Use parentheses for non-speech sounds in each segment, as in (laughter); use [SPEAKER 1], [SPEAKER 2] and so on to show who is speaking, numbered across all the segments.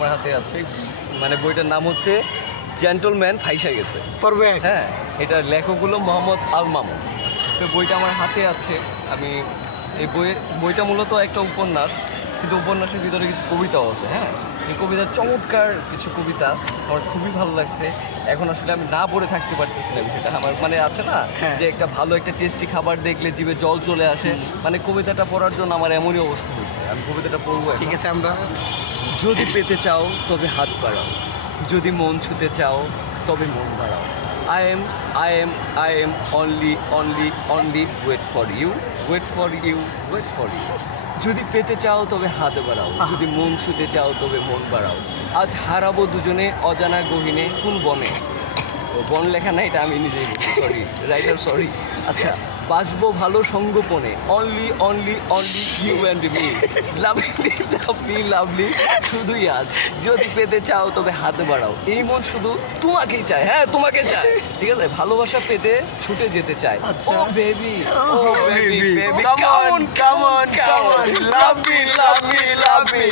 [SPEAKER 1] আমার হাতে আছে। মানে বইটার নাম হচ্ছে জেন্টলম্যান ফাইসা গেছে।
[SPEAKER 2] পারফেক্ট
[SPEAKER 1] হ্যাঁ এটার লেখক হলো মোহাম্মদ আল মামু তো বইটা আমার হাতে আছে। আমি এই বইয়ের বইটা মূলত একটা উপন্যাস কিন্তু উপন্যাসের ভিতরে কিছু কবিতাও আছে হ্যাঁ? এই কবিতার চমৎকার কিছু কবিতা আমার খুবই ভালো লাগছে। এখন আসলে আমি না পড়ে থাকতে পারতেছি না বিষয়টা। আমার মানে আছে না
[SPEAKER 2] হ্যাঁ।
[SPEAKER 1] যে একটা ভালো একটা টেস্টি খাবার দেখলে জিভে জল চলে আসে। মানে কবিতাটা পড়ার জন্য আমার এমনই অবস্থা হয়েছে। আমি কবিতাটা পড়ব।
[SPEAKER 2] ঠিক আছে আমরা
[SPEAKER 1] যদি পেতে চাও তবে হাত বাড়াও। যদি মন ছুতে চাও তবে মন বাড়াও। I am I am I am only only only wait for you wait for you wait for you যদি পেতে চাও তবে হাত বাড়াও যদি মন ছুতে চাও তবে মন বাড়াও। আজ হারাবো দুজনে অজানা গহিনে কোন বনে? বন লেখা নাই এটা আমি নিজেই সরি রাইটার সরি আচ্ছা বাসবো ভালো সঙ্গোপনে। Only only only you and me lovely lovely lovely শুধুই আজ। যদি পেতে চাও তবে হাতে বাড়াও। এই মন শুধু তোমাকেই চায়। হ্যাঁ তোমাকে চায়। ঠিক আছে? ভালোবাসা পেতে ছুটে যেতে চায়। ও baby oh baby baby come on come on come on love me love me love me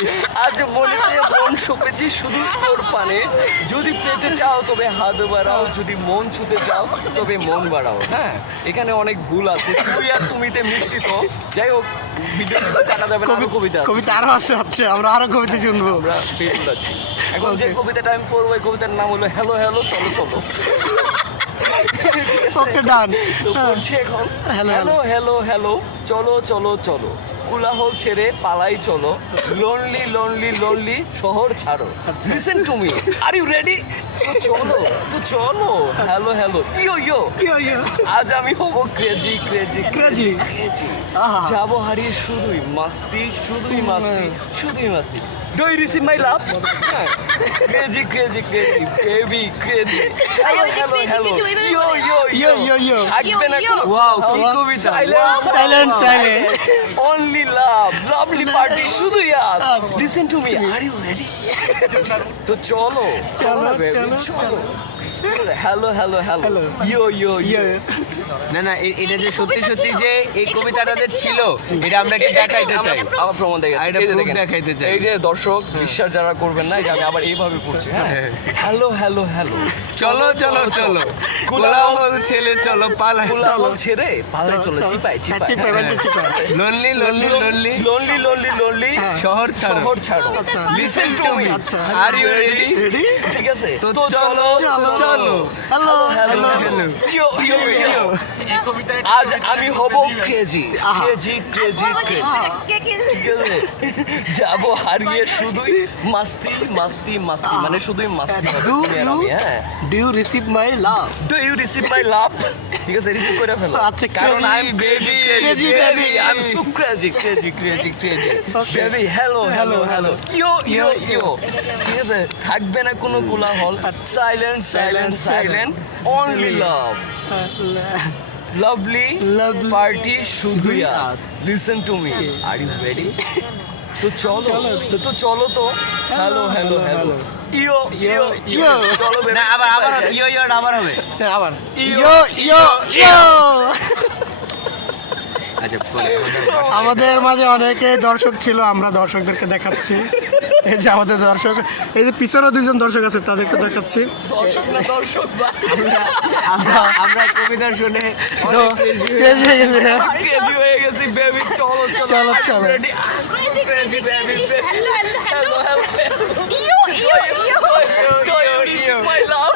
[SPEAKER 1] আজ মন (laughs) সপেছি শুধু তোর পানে। যদি পেতে চাও তবে হাত বাড়াও। যদি মন ছুতে চাও তবে মন বাড়াও। হ্যাঁ এখানে অনেক ভুল আছে। তুই আর তুমিতে মিশ্রিত। যাই হোক ভিডিওতে জানা যাবে না কবিতা
[SPEAKER 2] কবিতা আরও আছে হচ্ছে। আমরা আরও কবিতা শুনব।
[SPEAKER 1] আমরা বেতুল আছি। এখন যে কবিতাটা আমি পড়ব এই কবিতার নাম হলো হ্যালো হ্যালো চলো চলো।
[SPEAKER 2] ওকে ডান
[SPEAKER 1] তো এখন। হ্যালো হ্যালো হ্যালো চলো চলো চলো। কোলাহল ছেড়ে পালাই চলো। লোনলি লোনলি লোনলি শহর ছাড়ো। Listen to me are you ready তো চলো তো চলো। Hello hello yo yo
[SPEAKER 2] yo yo
[SPEAKER 1] আজ আমি হব ক্রেজি ক্রেজি
[SPEAKER 2] Crazy?
[SPEAKER 1] ক্রেজি যাব হারিয়ে শুধুই মাস্তি শুধুই মাস্তি শুধুই মাস্তি। ক্রেজি হ্যালো
[SPEAKER 3] ওই যে
[SPEAKER 1] হ্যালো
[SPEAKER 3] crazy,
[SPEAKER 1] হ্যালো
[SPEAKER 3] crazy, ওই
[SPEAKER 1] ইয়ো ইয়ো
[SPEAKER 2] ইয়ো ইয়ো ইয়ো
[SPEAKER 1] থাকবে না
[SPEAKER 3] Yo, yo.
[SPEAKER 1] কোনো
[SPEAKER 2] Wow,
[SPEAKER 1] Wow,
[SPEAKER 2] কি
[SPEAKER 1] কবিতা
[SPEAKER 2] Wow, silent, silent.
[SPEAKER 1] Only love lovely party শুধু ইয়ার
[SPEAKER 2] আচ্ছা।
[SPEAKER 1] Listen to me are you ready তো চলো
[SPEAKER 2] চলো, চলো, চলো।
[SPEAKER 1] Hello hello hello yo yo
[SPEAKER 2] yo
[SPEAKER 4] না না এটা যে সত্যি সত্যি যে এই
[SPEAKER 3] এটা
[SPEAKER 4] কবিতাটা যে ছিল? এটা আমরা একটু দেখাইতে চাই।
[SPEAKER 1] আমার প্রমাণ দেখে
[SPEAKER 4] আর এটা proof দেখাইতে চাই।
[SPEAKER 1] এই যে দর্শক বিশ্বাস যারা করবেন না আমি আবার এইভাবে পড়ছি হ্যাঁ। হ্যালো হ্যালো হ্যালো
[SPEAKER 4] চলো চলো চলো কোলাহল ছেলে চলো পালা
[SPEAKER 1] কোলাহল ছেড়ে পালায় চলো চিপাই
[SPEAKER 2] হ্যাঁ,
[SPEAKER 1] চিপাই
[SPEAKER 2] চিপাই। বাড়িতে চিপাই
[SPEAKER 4] লনলি লনলি লনলি
[SPEAKER 1] লনলি
[SPEAKER 4] শহর ছাড়ো।
[SPEAKER 1] শহর ছাড়ো।
[SPEAKER 2] আচ্ছা।
[SPEAKER 1] Listen to me.
[SPEAKER 4] Are you ready
[SPEAKER 2] ready
[SPEAKER 1] ঠিক আছে।
[SPEAKER 4] তো চলো,
[SPEAKER 1] চলো।
[SPEAKER 2] Hello
[SPEAKER 1] hello
[SPEAKER 4] hello.
[SPEAKER 1] Yo yo yo আজ আমি হব ক্রেজি। ক্রেজি ক্রেজি ক্রেজি ঠিক আছে? যাব হারিয়ে শুধুই মাস্তি মাস্তি মাস্তি। মানে শুধুই মাস্তি
[SPEAKER 2] ডু ইউ
[SPEAKER 1] হ্যাঁ।
[SPEAKER 2] Do you receive my love
[SPEAKER 1] do you receive my love ঠিক আছে রিসিভ করে ফেলো।
[SPEAKER 2] আচ্ছা,
[SPEAKER 1] কারণ I am baby
[SPEAKER 2] crazy,
[SPEAKER 1] baby
[SPEAKER 2] baby.
[SPEAKER 1] I am so crazy crazy crazy crazy
[SPEAKER 2] Okay.
[SPEAKER 1] Baby hello hello hello yo yo yo ঠিক আছে থাকবে না কোনো কোলাহল। Silent silent silent only love lovely
[SPEAKER 2] Lovely
[SPEAKER 1] party শুধুই আজ
[SPEAKER 2] আজ।
[SPEAKER 1] Listen to me are you ready তো চলো।
[SPEAKER 2] চলো।
[SPEAKER 1] তো চলো তো। Hello hello hello yo yo yo চলো
[SPEAKER 4] না আবার আবার ইয়ো ইয়ো আবার হবে।
[SPEAKER 2] হ্যাঁ, (laughs) আবার।
[SPEAKER 1] ইয়ো,
[SPEAKER 2] ইয়ো ইয়ো
[SPEAKER 4] আচ্ছা
[SPEAKER 2] আমাদের মাঝে অনেকে দর্শক ছিল আমরা দর্শকদেরকে দেখাচ্ছি। এই যে আমাদের দর্শক এই যে পিছনে দুজন দর্শক আছে তাদেরকে দেখাচ্ছি।
[SPEAKER 1] দর্শক না দর্শক বা
[SPEAKER 4] আমরা কবিতা শুনে
[SPEAKER 1] চলো চলো।
[SPEAKER 2] চলো,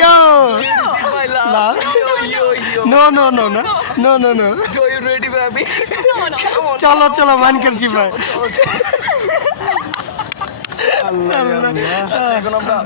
[SPEAKER 3] hello, hello.
[SPEAKER 1] Hello
[SPEAKER 3] Yo, yo, yo.
[SPEAKER 2] Love?
[SPEAKER 1] Yo yo
[SPEAKER 2] no no no না no no no
[SPEAKER 1] do you ready baby
[SPEAKER 2] চলো চলো মান করছি ভাই
[SPEAKER 1] এখন আমরা